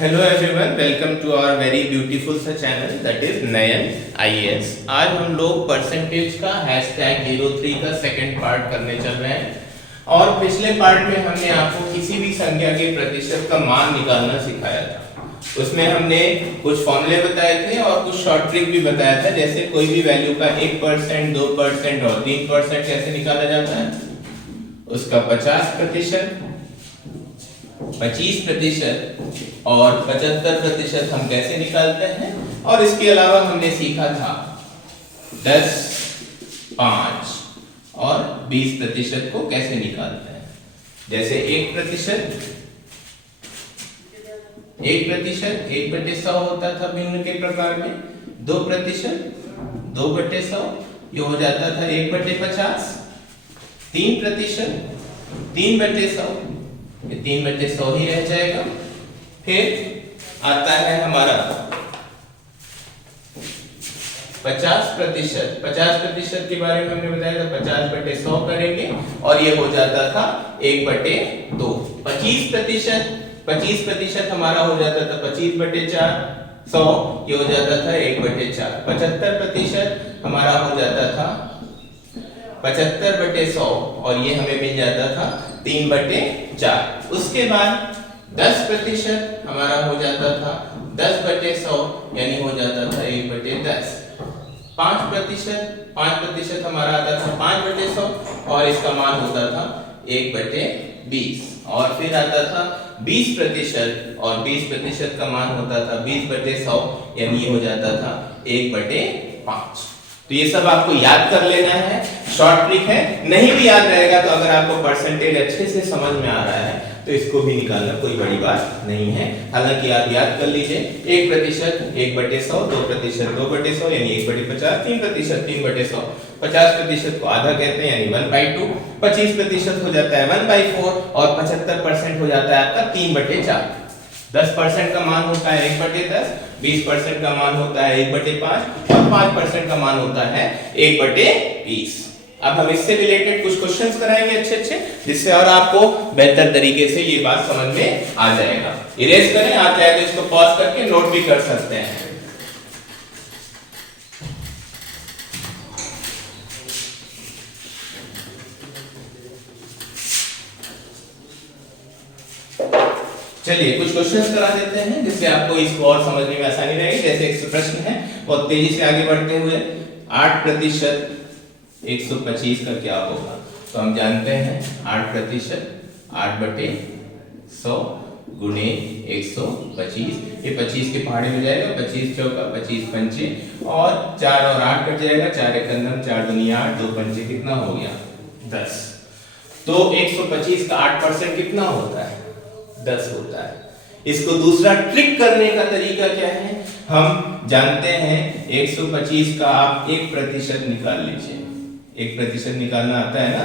Hello everyone, welcome to our very beautiful सा channel that is Nayan IAS. आज हम लोग परसेंटेज का #03 का सेकंड पार्ट करने चल रहे हैं। और पिछले पार्ट में हमने आपको किसी भी संख्या के प्रतिशत का मान निकालना सिखाया था। उसमें हमने कुछ फॉर्मूले बताए थे और कुछ शॉर्ट ट्रिक भी बताया था, जैसे कोई भी वैल्यू का 1%, 2% और 3% कैसे निकाला जाता है, उसका 50%, 25% और 75% हम कैसे निकालते हैं। और इसके अलावा हमने सीखा था 10, 5 और 20% को कैसे निकालते हैं। जैसे 1%, 1/100 होता था भिन्न के प्रकार में। 2%, 2/100 ये हो जाता था 1/50। 3%, 3/100 ये 3/100 ही रह जाएगा। फिर आता है हमारा 50%। 50% के बारे में हमने बताया था 50/100 करेंगे और ये हो जाता था 1/2। 25% हमारा हो जाता था 25/4। 100 ये हो जाता था 1/4। 75% हमारा हो जाता था 75/100 और ये हमें मिल जाता था 3/4। उसके बाद 10% हमारा हो जाता था 10/100 यानी हो जाता था 1/10। 5% हमारा आता था 5/100 और इसका मान होता था 1/20। और फिर आता था 20% और 20% का मान होता था 20/100 यानी ये हो जाता था 1/5। तो ये सब आपको याद कर लेना है, शॉर्ट ट्रिक है। नहीं भी याद रहेगा तो अगर आपको परसेंटेज अच्छे से समझ में आ रहा है तो इसको भी निकालना कोई बड़ी बात नहीं है। हालांकि आप याद कर लीजिए 1% 1/100, 2% 2/100 यानी 1/50, 3% 3/100, 50% को आधा कहते हैं यानी 1/2, 25% हो जाता है 1/4 और 75% हो जाता है आपका 3/4। 10% का मान होता है 1/10, 20% का मान होता है 1/5 और 5% का मान होता है 1/20। अब हम इससे रिलेटेड कुछ क्वेश्चंस कराएंगे अच्छे जिससे और आपको बेहतर तरीके से ये बात समझ में आ जाएगा। इरेज करें, आप चाहे तो इसको पॉज करके नोट भी कर सकते हैं। चलिए कुछ क्वेश्चंस करा देते हैं जिससे आपको इसको और समझने में आसानी रहेगी। जैसे एक प्रश्न है, बहुत तेजी से आगे बढ़ते हुए, 8% 125 का क्या होगा। तो हम जानते हैं 8% 8/100 गुणे 125। ये 25 के पहाड़े में जाएगा, 25 चौका 25 पंचे और 4 और 8 कट जाएगा, 4 एक अंदर 4 दुनिया 8, 2 पंचे कितना हो गया 10। तो 125 का 8% कितना होता है 10 होता है। इसको दूसरा ट्रिक करने का तरीका क्या है, हम जानते हैं 125 का आप 1% निकाल लीजिए। 1% निकालना आता है ना,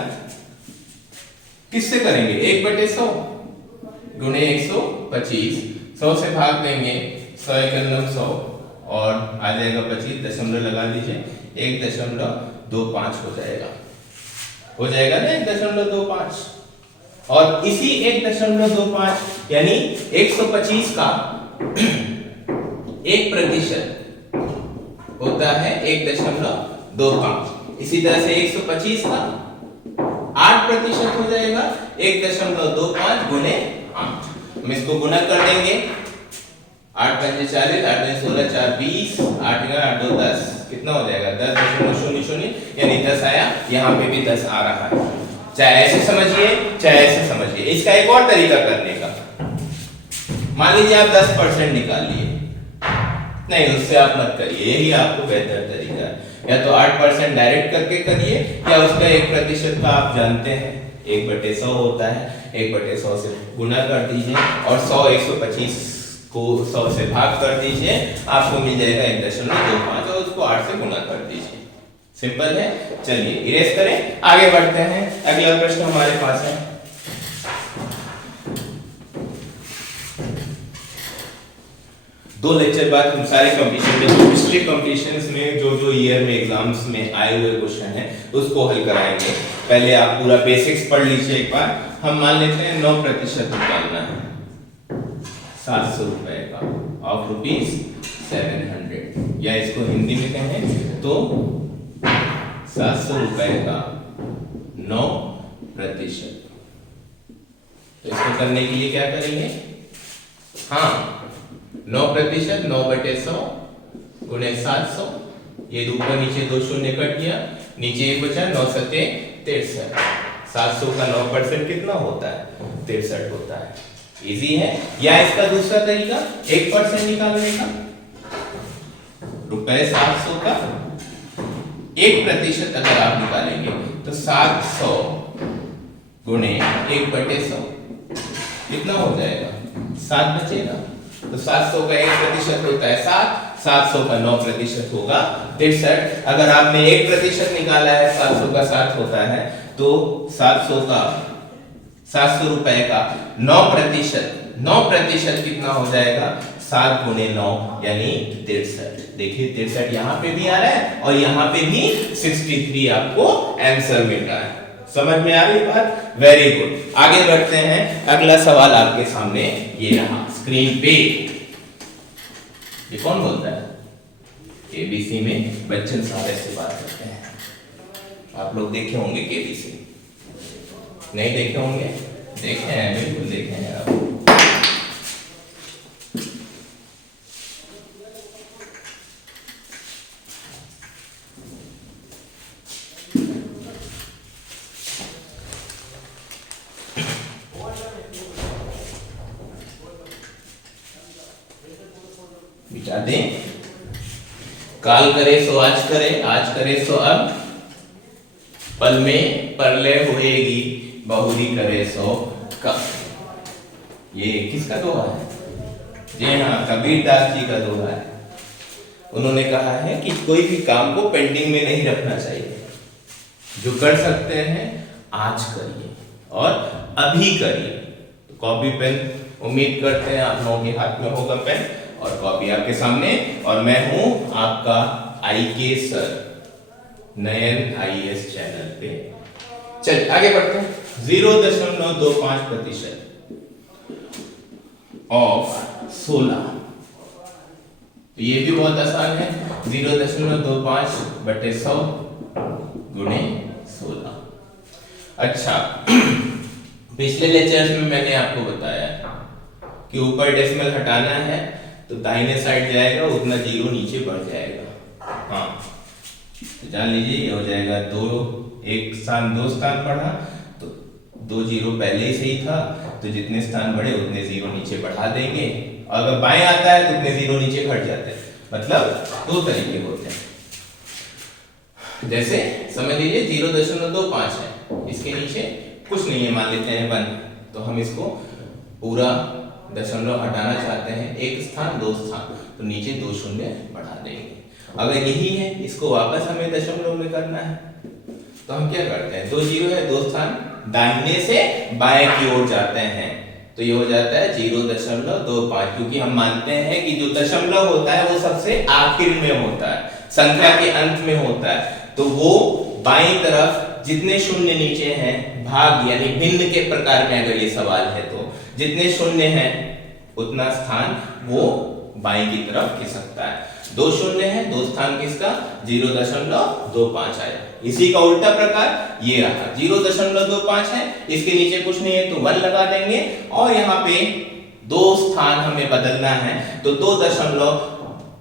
किससे करेंगे 1/100 गुणे 125। 100 से भाग देंगे, 100 एक अंदर 100 और आ जाएगा 25, दशमलव लगा लीजिए 1.25 हो जाएगा ना 1.25। और इसी 1.25 यानी 125 का 1% होता है 1.25। इसी तरह से 125 का 8% हो जाएगा 1.25 गुणे 8। हम इसको गुना कर देंगे, 8 पंजे 40, 8 दूनी 16, 4 20, 8 8 2 10 कितना हो जाएगा 10.00 यानी 10 आया। यहाँ पे भी 10 आ रहा है। चाहे ऐसे समझिए चाहे ऐसे समझिए। इसका एक और तरीका करने का, मान लीजिए आप 10% निकाल लिए, नहीं उससे आप मत करिए, यही आपको बेहतर तरीका है। या तो 8% डायरेक्ट करके करिए या उसका 1% का आप जानते हैं 1/100 होता है, 1/100 से गुना कर दीजिए और 100 125 को 100 से भाग कर दीजिए, आपको मिल जाएगा 1.25 और उसको 8 से गुना कर दीजिए। सिंपल है। चलिए इरेज करें, आगे बढ़ते हैं। अगला प्रश्न हमारे पास है, दो लेक्चर बाद हम सारे कंपटीशन में, पिछले कंपटीशंस में जो ईयर में एग्जाम्स में आए हुए क्वेश्चन हैं उसको हल कराएंगे। पहले आप पूरा बेसिक्स पढ़ लीजिए एक बार। हम मान लेते हैं 9% निकालना है। 700 रुपए का, ऑफ रुपीज 700, या इसको हिंदी में कहें तो 700 रुपए का 9%। तो इसको करने के लिए क्या करेंगे, हाँ 9%, 9/100 गुणे 700, ये ऊपर नीचे 2 शून्य कट गया, नीचे 1 बचा, 9 सत्ते 63। 700 का 9% कितना होता है, 63 होता है। इजी है। या इसका दूसरा तरीका 1% निकालने का, रुपए 700 का 1% अगर आप निकालेंगे तो 700 गुणे 1/100 कितना हो जाएगा, 7 बचेगा। तो 700 का 1% होता है 7, 700 का 9% होगा 63। अगर आपने 1% निकाला है, 700 का 7 होता है, तो 700 रुपए का 9% कितना हो जाएगा, 7 गुणे 9 यानी 63। देखिए 63 यहाँ पे भी आ रहा है और यहाँ पे भी 63 आपको आंसर मिल रहा है। समझ में आ रही बात, वेरी गुड। आगे बढ़ते हैं, अगला सवाल आपके सामने ये रहा स्क्रीन पे। ये कौन बोलता है, केबीसी में बच्चन साहब से बात करते हैं। आप लोग देखे होंगे केबीसी, नहीं देखे होंगे, देखे हैं, बिल्कुल देखे हैं आप। बिठा दें, काल करे सो आज करे, आज करे सो अब, पल में परले होएगी, बहुरी करे सो कब। ये किसका दोहा है, जी हाँ कबीर दास जी का दोहा है। उन्होंने कहा है कि कोई भी काम को पेंडिंग में नहीं रखना चाहिए, जो कर सकते हैं आज करिए और अभी करिए। तो कॉपी पेन उम्मीद करते हैं आप लोगों के हाथ में होगा पेन और कॉपी आपके सामने, और मैं हूं आपका IK सर, नयन IAS चैनल पे। चलिए आगे बढ़ते हैं। 0.25% ऑफ 16, तो ये भी बहुत आसान है, 0.25/100 गुणे 16। अच्छा पिछले लेक्चर्स में मैंने आपको बताया कि ऊपर डेसिमल हटाना है तो दाहिने साइड जाएगा, उतना जीरो नीचे बढ़ जाएगा। हाँ तो जान लीजिए ये हो जाएगा 2, एक स्थान 2 स्थान बढ़ा तो 2 जीरो पहले ही सही था, तो जितने स्थान बढ़े उतने जीरो नीचे बढ़ा देंगे। अगर बाएं आता है तो उतने जीरो नीचे घट जाते हैं। मतलब 2 तरीके होते हैं। जैसे समझ लीजिए 0.25 है, इसके नीचे कुछ नहीं है, मान लेते हैं 1, तो हम इसको पूरा दशमलव हटाना चाहते हैं, एक स्थान 2 स्थान, तो नीचे 2 शून्य बढ़ा देंगे। अगर यही है, इसको वापस हमें दशमलव में करना है, तो हम क्या करते हैं, 2 जीरो है, 2 स्थान दाहिने से बाएं की ओर जाते हैं, तो ये हो जाता है 0.25, क्योंकि हम मानते हैं कि जो दशमलव होता है वो सबसे आखिर में होता है, संख्या के अंत में होता है, तो वो बाईं तरफ जितने शून्य नीचे हैं, भाग यानी भिन्न के प्रकार में अगर ये सवाल है तो जितने शून्य हैं उतना स्थान वो बाईं की तरफ खिसकता है। 2 शून्य है, 2 स्थान किसका, 0.25 आया। इसी का उल्टा प्रकार ये रहा, 0.25 है, इसके नीचे कुछ नहीं है तो 1 लगा देंगे, और यहाँ पे 2 स्थान हमें बदलना है, तो 2 दशमलव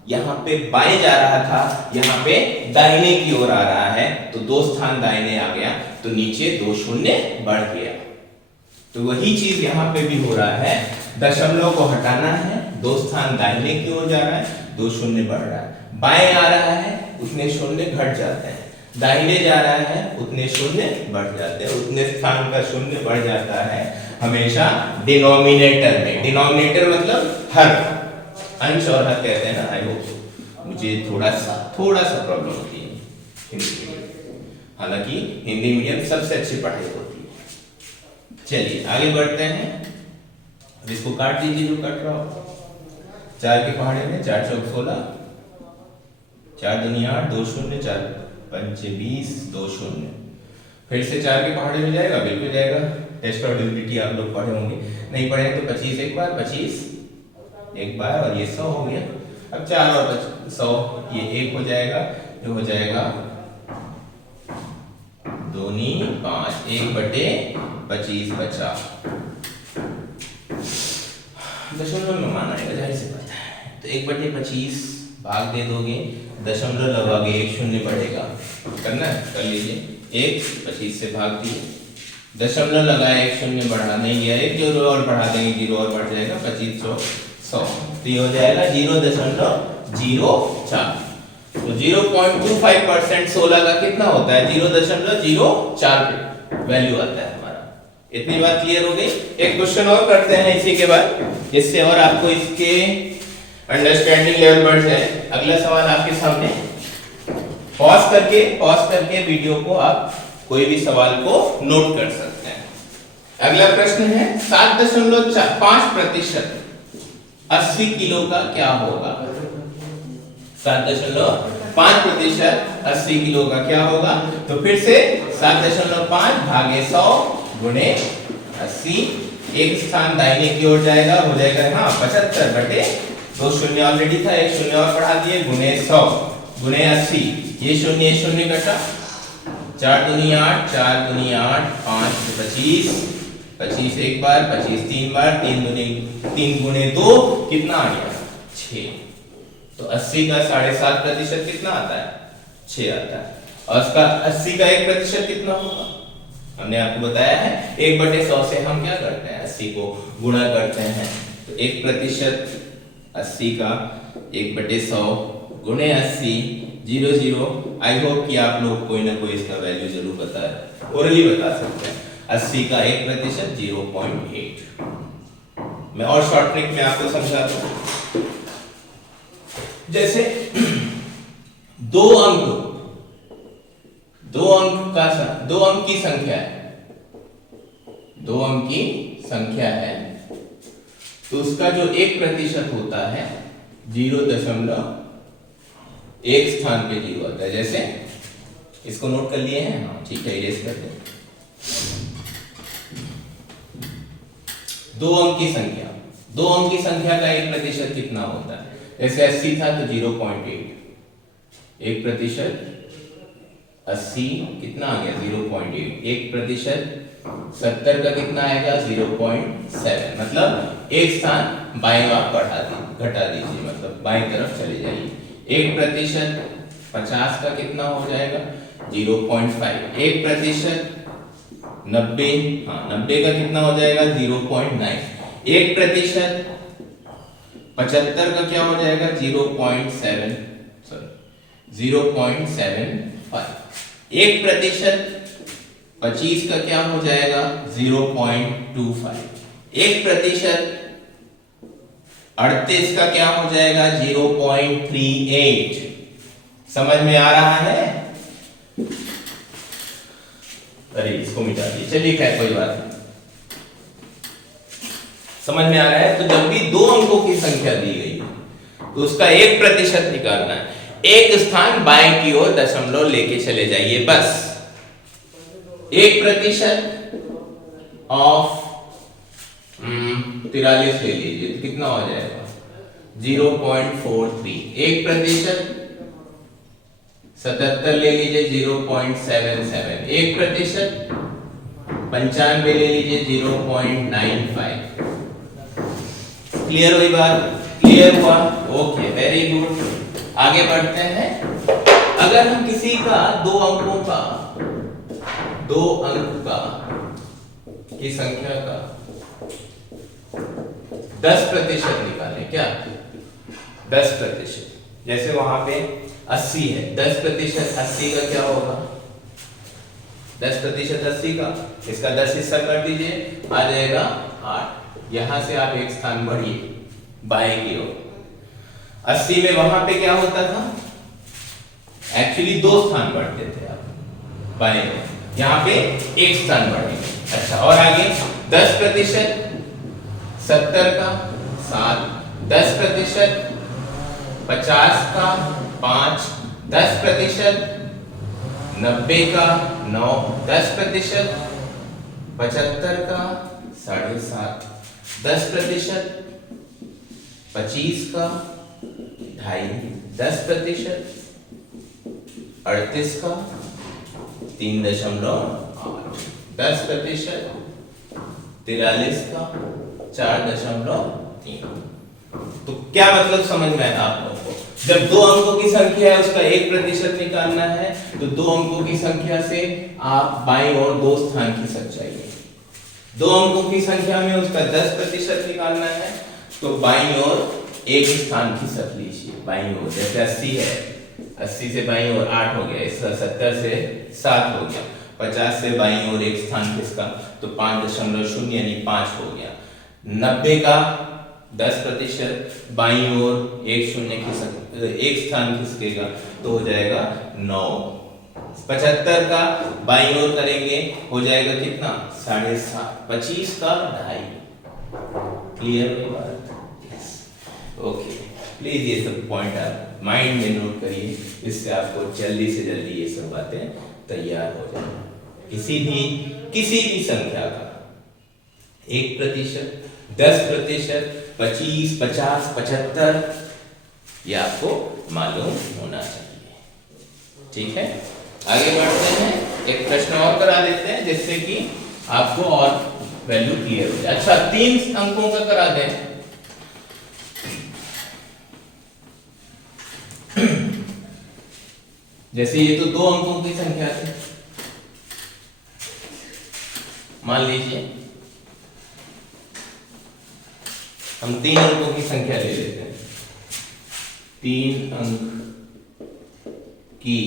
यहाँ पे बाएं जा रहा था, यहाँ पे दाहिने की ओर आ रहा है, तो 2 स्थान दाहिने आ गया, तो नीचे 2 शून्य बढ़ गया। तो वही चीज यहाँ पे भी हो रहा है, दशमलव को हटाना है, 2 स्थान दाहिने की ओर जा रहा है, 2 शून्य बढ़ रहा है, बाएं आ रहा है उतने शून्य घट जाते हैं, दाहिने जा रहा है उतने शून्य बढ़ जाते हैं, उतने स्थान का शून्य बढ़ जाता है हमेशा डिनोमिनेटर में। डिनोमिनेटर मतलब हर, अंश और हर कहते हैं ना। आई होप मुझे थोड़ा सा प्रॉब्लम होती है हिंदी में, हालांकि हिंदी मीडियम सबसे अच्छी पढ़ाई होती है। चलिए आगे बढ़ते हैं, अब इसको काट दीजिए जो कट रहा हो। 4 के पहाड़े में 4 चौक 16, 4 दूनी 8, 2 शून्य, 4 पंचे 20, 2 शून्य। फिर से 4 के पहाड़े में जाएगा, बिल्कुल जाएगा। टेस्ट ऑफ डिविनिटी आप लोग पढ़े होंगे, नहीं पढ़े तो 25 एक बार, 25 एक बार, और ये 100 हो गया। अब 4 और 100, ये 1 हो जाएगा, ये हो जाएगा 2 5, 1/25 बचा। दशमलव में मान आएगा, जाहिर सी बात है। तो 1/25 भाग दे दोगे, दशमलव लगाओगे, एक शून्य बढ़ेगा। करना है, कर लीजिए। 1/25 से भाग दिए, दशमलव लगाया, एक शून्य बढ़ा नहीं गया, एक जीरो और बढ़ा देंगे, जीरो और बढ़ जाएगा, 25 100। तो ये हो जाएगा 0.04। तो 0.25% 16 का कितना होता है? 0.04 वैल्यू आता है हमारा। इतनी बात क्लियर हो गई। एक क्वेश्चन और करते हैं इसी के बाद, जिससे और आपको इसके अंडरस्टैंडिंग लेवल बढ़ जाए। अगला सवाल आपके सामने, पॉज करके वीडियो को आप कोई भी सवाल को नोट कर सकते हैं। अगला प्रश्न है 7.5% 80 किलो का क्या होगा? 7.5% 80 किलो का क्या होगा? तो फिर से 7.5 भागे 100 गुणे 80, एक स्थान दाहिने की ओर जाएगा, हो जाएगा 75 दो शून्य ऑलरेडी था, एक शून्य और बढ़ा दिए, गुणे 100 गुणे 80, ये शून्य कटा, 4 दूनी 8, 4 दूनी 8, 5 25, 25 एक बार, 25 तीन बार, 3 गुणे 2 कितना आ गया? 6। तो 80 का 7.5% कितना आता है? 6 आता है। और उसका 80 का 1% कितना होगा? हमने आपको बताया है 1/100 से हम क्या करते हैं? 80 को गुणा करते हैं। तो 1% 80 का 1/100 गुणे 80, 0 आई होप कि आप लोग कोई ना कोई इसका वैल्यू जरूर बता है, ओरली बता सकते हैं। 80 का 1% 0.8। मैं और शॉर्ट ट्रिक में आपको समझाता हूं। जैसे दो अंक की संख्या है, 2 अंक की संख्या है, तो उसका जो 1% होता है 0.1 स्थान पे 0 आता है। जैसे इसको नोट कर लिए हैं? हाँ ठीक है, इरेज कर दें। 2 अंक की संख्या का 1% कितना होता है? जैसे 80 था तो 0.8, 1% 80 कितना आ गया? 0.8। 1% 70 का कितना आएगा? 0.7। मतलब एक स्थान बाएं ओर घटा दीजिए, मतलब बाएं तरफ चले जाइए। 1% 50 का कितना हो जाएगा? 0.5। 1% 90, हाँ 90 का कितना हो जाएगा? 0.9। 1% 75 का क्या हो जाएगा? 0.7, सॉरी 0.75। 1% 25 का क्या हो जाएगा? 0.25। 1% 38 का क्या हो जाएगा? 0.38। समझ में आ रहा है? अरे इसको मिटा दिए, चलिए खैर कोई बात नहीं, समझ में आ रहा है। तो जब भी 2 अंकों की संख्या दी गई है तो उसका 1% निकालना है। एक स्थान बाएं की ओर दशमलव लेके चले जाइए बस। 1% ऑफ 43 ले लीजिए तो कितना हो जाएगा? 0.43। 1% 77 ले लीजिए 0.77। 1% 95 ले लीजिए 0.95। क्लियर हुई बात? क्लियर हुआ? Okay, very good. आगे बढ़ते हैं। अगर हम किसी का 2 अंक का की संख्या का 10% निकालें, क्या 10%? जैसे वहां पे 80 है, 10% 80 का क्या होगा? 10% 80 का, इसका 10 हिस्सा कर दीजिए, आ जाएगा 8। यहां से आप एक स्थान बढ़िए बाएं की ओर। 80 में वहां पे क्या होता था? एक्चुअली 2 स्थान बढ़ते थे आप बाएं में, यहां पे एक स्थान बढ़ेंगे। अच्छा, और आगे 10% 70 का 7, 10% 50 का 5, 10% 90 का 9, 10% 75 का 7.5, 10% 25 का ढाई 10%, 38 का 3.8 10%, 43 का 4.3। तो क्या मतलब समझ में आया आप लोगों को? जब दो अंकों की संख्या है उसका 1% निकालना है, तो दो अंकों की संख्या से आप बाईं ओर दो स्थान खिसक जाइए। दो अंकों की संख्या में उसका 10% निकालना है, तो बाईं ओर एक स्थान खिसक लीजिए। बाईं ओर जैसे 80 है, 80 से बाईं ओर 8 हो गया, 70 से 7 हो गया, 50 से बाईं ओर एक स्थान खिसका तो 5.0 यानी 5 हो गया। 90 का 10% बाईं ओर एक स्थान खिसकेगा तो हो जाएगा 9। 75 का बाईं ओर करेंगे हो जाएगा कितना 7.5। 25 का ढाई। क्लियर हुई बात? ओके, प्लीज ये सब पॉइंट आप माइंड में नोट करिए, इससे आपको जल्दी से जल्दी ये सब बातें तैयार हो जाए। किसी भी संख्या का 1%, 10%, 25, 50, 75 ये आपको मालूम होना चाहिए। ठीक है, आगे बढ़ते हैं, एक प्रश्न और करा देते हैं जिससे कि आपको और वैल्यू क्लियर हो जाए। अच्छा, 3 अंकों का करा दें। जैसे ये तो 2 अंकों की संख्या थी, मान लीजिए हम 3 अंकों की संख्या ले लेते हैं। 3 अंक की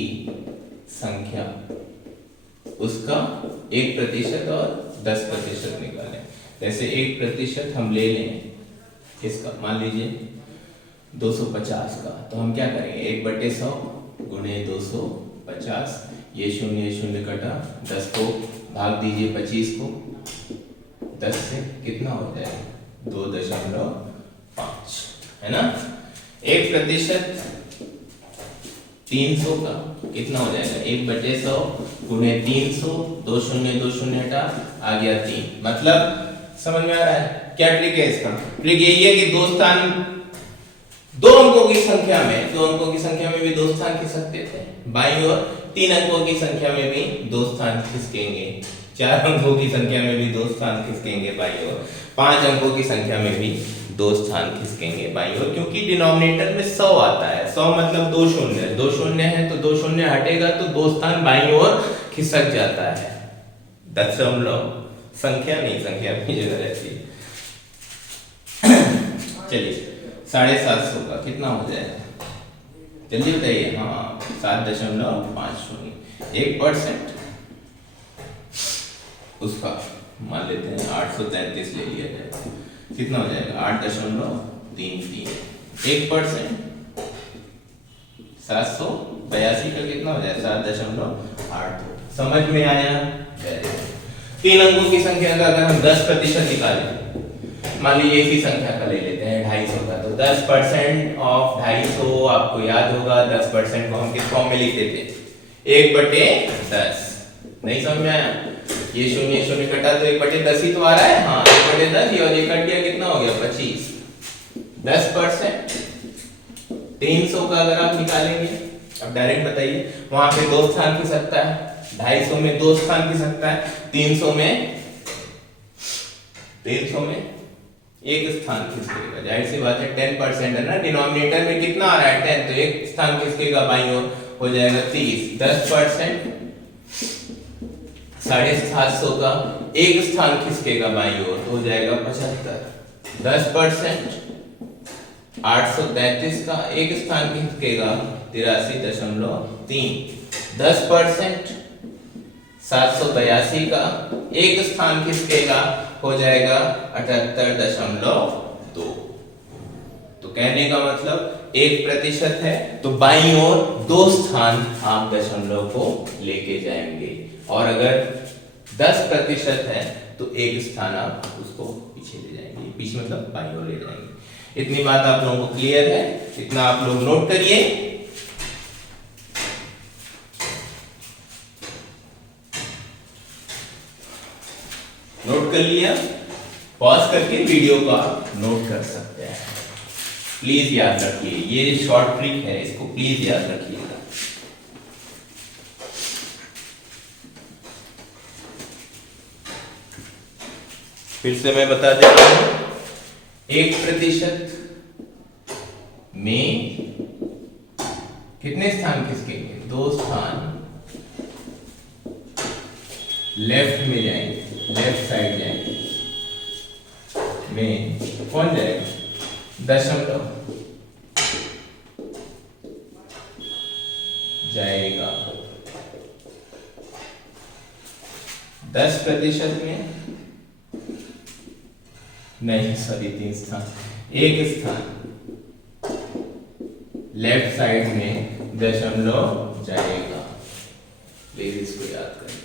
संख्या, उसका 1% और 10% निकालें। जैसे 1% हम ले लें इसका, मान लीजिए 250 का, तो हम क्या करेंगे 1/100 गुणे 250, ये 0 कटा, 10 को भाग दीजिए 25 को, 10 से कितना हो जाएगा 2.5, है ना। 1% 300 का कितना हो जाएगा 1/100 गुणे 300, 2 0 हटा, आ गया 3। मतलब समझ में आ रहा है क्या ट्रिक है इसका? ट्रिक यही है कि दो अंकों की संख्या में भी दो स्थान खिसकते थे बाईं ओर, 3 अंकों की संख्या में भी दो स्थान खिसकेंगे, 4 अंकों की संख्या में भी दो स्थान खिसकेंगे बाईं ओर, 5 अंकों की संख्या में भी दो स्थान खिसकेंगे बाईं ओर, क्योंकि डिनोमिनेटर में 100 आता है। 100 मतलब 2 शून्य है, तो 2 शून्य हटेगा तो दो स्थान बाईं ओर खिसक जाता है। दशमलव संख्या नहीं, संख्या अपनी जगह रहती है। चलिए 750 का कितना हो जाएगा जल्दी बताइए। हाँ 7.50, 1% उसका मान लेते हैं 833 ले लिया जाए, कितना हो जाएगा 8.33। 1% 782 का कितना हो जाएगा 7.82। समझ में आया? 3 अंकों की संख्या का अगर हम 10% निकालें, मान लीजिए इसी संख्या का ले लेते हैं 250 का, तो 10% ऑफ 250 आपको याद होगा 10% को हम किस फॉर्म में लिखते थे 1/10। नहीं समझ में आया? ये 0 कटा तो 1/10 ही तो आ रहा है। हाँ 1/10, ये और ये कट गया, कितना हो गया 25। 10% 300 का अगर आप निकालेंगे, अब डायरेक्ट बताइए, वहां पे दो स्थान की सकता है, 250 में दो स्थान की सकता है, 300 में एक स्थान खिसकेगा। जाहिर सी बात है 10% है ना, डिनोमिनेटर में कितना आ रहा है 10, तो एक स्थान खिसकेगा बाईं ओर, हो जाएगा 30। 10% 750 का एक स्थान खिसकेगा बाईं ओर, तो हो जाएगा 75। 10% 833 का एक स्थान खिसकेगा 83.3। 10% 782 का एक स्थान खिसकेगा, हो जाएगा 78.2। तो कहने का मतलब 1% है तो बाईं ओर दो स्थान आप दशमलव को लेके जाएंगे, और अगर 10% है तो एक स्थान आप उसको पीछे ले जाएंगे, पीछे मतलब बाईं ओर ले जाएंगे। इतनी बात आप लोगों को क्लियर है? इतना आप लोग नोट करिए। नोट कर लिया? पॉज करके वीडियो को आप नोट कर सकते हैं। प्लीज याद रखिए, ये शॉर्ट ट्रिक है, इसको प्लीज याद रखिएगा। फिर से मैं बता देता हूं, 1% में कितने स्थान खिसकेंगे? 2 स्थान लेफ्ट में जाएंगे, लेफ्ट साइड जाएंगे, में कौन जाएगा? दशमलव जाएगा। 10% में नहीं, सॉरी 3 स्थान, 1 स्थान लेफ्ट साइड में दशमलव जाएगा। प्लीज इसको याद करिए।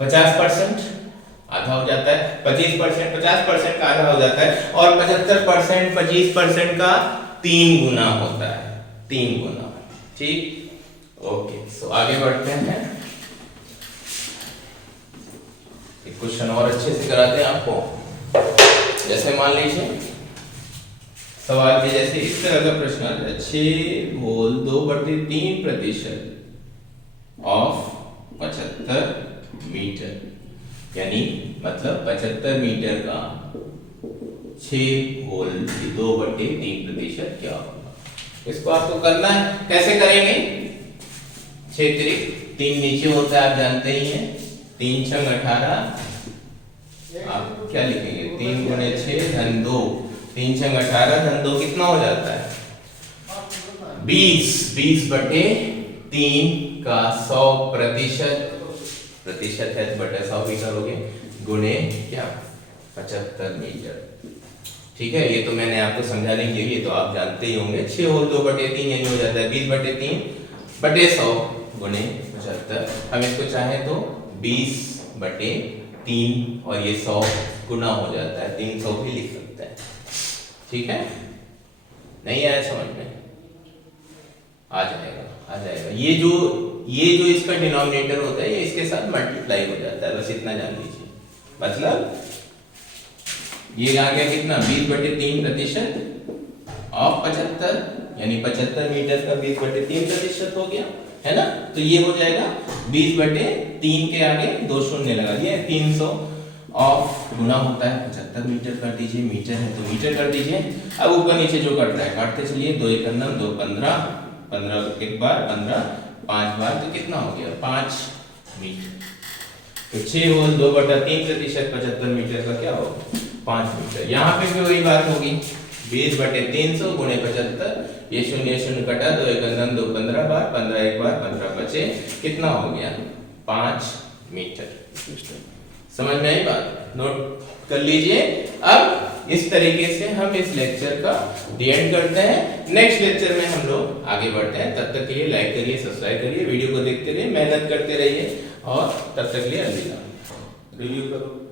50% आधा हो जाता है, 25% 50% का आधा हो जाता है, और 75% 25% का 3 गुना होता है, 3 गुना। ठीक, ओके। सो आगे बढ़ते हैं, एक क्वेश्चन और अच्छे से कराते हैं आपको। जैसे मान लीजिए सवाल के जैसे इस तरह का प्रश्न आ जाए, 6/2/3% ऑफ 75 मीटर, यानी मतलब 75 मीटर का 6/2/3% क्या होगा? इसको आपको करना है, कैसे करेंगे? 6 त्रिक 3 नीचे होता है, आप जानते ही हैं, 3 छंग 18, आप क्या लिखेंगे? 3 गुणे 6 धन 2, 3 छंग 18 धन 2 कितना हो जाता है? 20। 20/3 का 100% है तो बटा 100 भी करोगे, गुणे क्या? 75 मीटर। ठीक है, ये तो मैंने आपको समझाने के लिए, ये तो आप जानते ही होंगे। 6/2/3 यानी हो जाता है 20/3/100 गुणे 75। हम इसको चाहे तो 20/3 और ये 100 गुना हो जाता है, 300 भी लिख सकते हैं। ठीक है, नहीं आया समझ में? आ जाएगा। ये जो इसका डिनोमिनेटर होता है, ये इसके साथ मल्टीप्लाई हो जाता है, बस इतना जान लीजिए। मतलब ये आ गया कितना? 20/3% ऑफ 75, यानी 75 मीटर का 20/3% हो गया, है ना? तो ये हो जाएगा 20/3 के आगे 2 शून्य लगा दिए, 300 ऑफ गुना होता है 75 मीटर, कर दीजिए, मीटर है तो मीटर कर दीजिए। अब ऊपर नीचे जो कट रहा है काटते चलिए, 2 × 2 15, 15 एक बार, 15 5 बार, तो कितना हो गया? 5 मीटर। तो 6/2/3% 75 मीटर का क्या होगा? 5 मीटर। यहाँ पे भी वही बात होगी, 20/300 गुणे 75, ये 0 0 कटा, 2 × 2 15 बार, 15 एक बार, 15 बचे, कितना हो गया? 5 मीटर। समझ में आई बात? नोट कर लीजिए। अब इस तरीके से हम इस लेक्चर का दी एंड करते हैं। नेक्स्ट लेक्चर में हम लोग आगे बढ़ते हैं। तब तक के लिए लाइक करिए, सब्सक्राइब करिए, वीडियो को देखते रहिए, मेहनत करते रहिए, और तब तक के लिए अलविदा। रिव्यू करो।